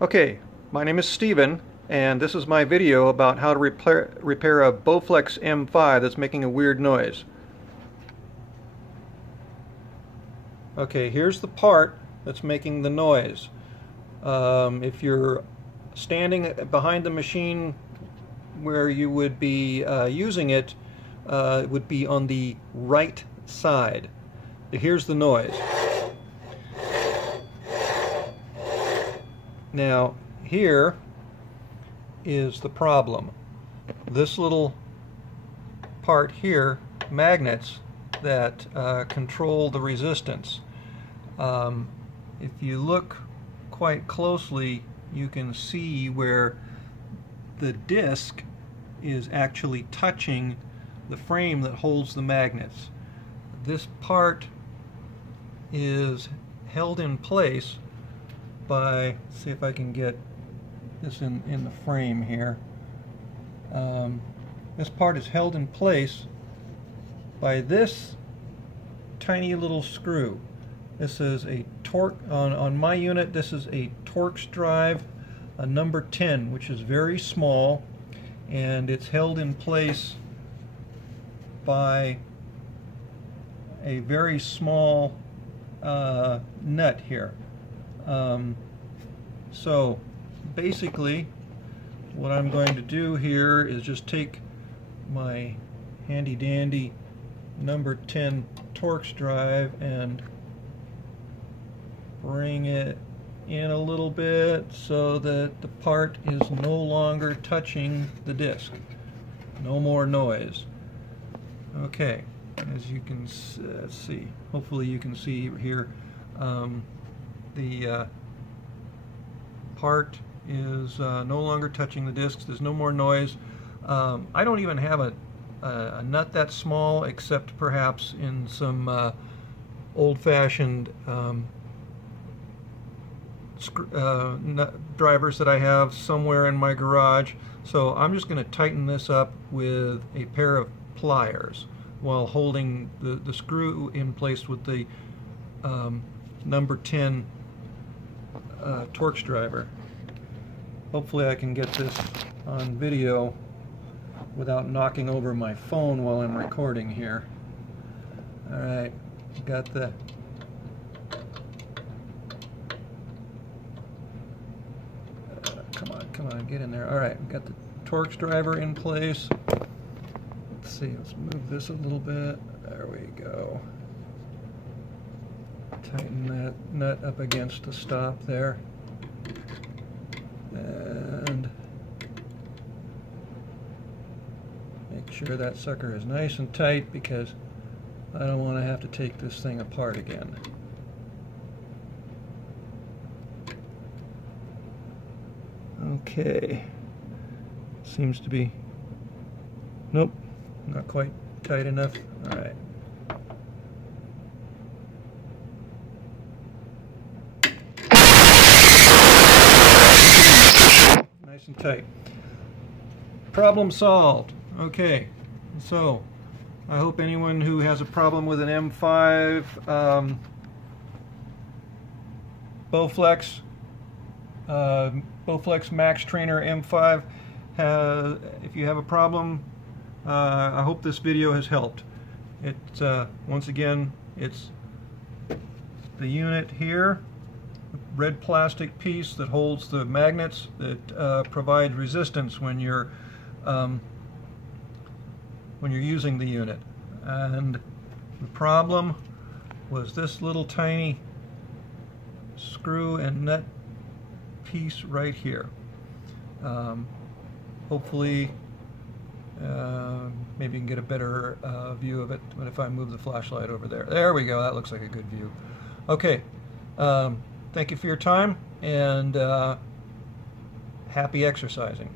Okay, my name is Steven, and this is my video about how to repair a Bowflex M5 that's making a weird noise. Okay, here's the part that's making the noise. If you're standing behind the machine where you would be using it, it would be on the right side. Here's the noise. Now, here is the problem. This little part here, magnets that control the resistance. If you look quite closely, you can see where the disc is actually touching the frame that holds the magnets. This part is held in place by, see if I can get this in the frame here. This part is held in place by this tiny little screw. This is a torque, on my unit this is a Torx drive, a number 10, which is very small, and it's held in place by a very small nut here. So basically what I'm going to do here is just take my handy dandy number 10 Torx drive and bring it in a little bit so that the part is no longer touching the disc. No more noise. Okay, as you can see, hopefully you can see here, the part is no longer touching the discs. There's no more noise. I don't even have a nut that small, except perhaps in some old-fashioned nut drivers that I have somewhere in my garage. So I'm just going to tighten this up with a pair of pliers while holding the screw in place with the number 10 Torx driver. Hopefully I can get this on video without knocking over my phone while I'm recording here. Alright, got the come on, get in there. Alright, we've got the Torx driver in place. Let's see, let's move this a little bit. There we go. Tighten that nut up against the stop there. And make sure that sucker is nice and tight, because I don't want to have to take this thing apart again. Okay, seems to be, nope, not quite tight enough. All right. Nice and tight. Problem solved. Okay, so I hope anyone who has a problem with an M5 Bowflex Max Trainer M5, if you have a problem, I hope this video has helped. It's once again, it's the unit here, red plastic piece that holds the magnets that provide resistance when you're using the unit. And the problem was this little tiny screw and nut piece right here. Hopefully maybe you can get a better view of it if I move the flashlight over there. There we go, that looks like a good view. Okay, thank you for your time, and happy exercising.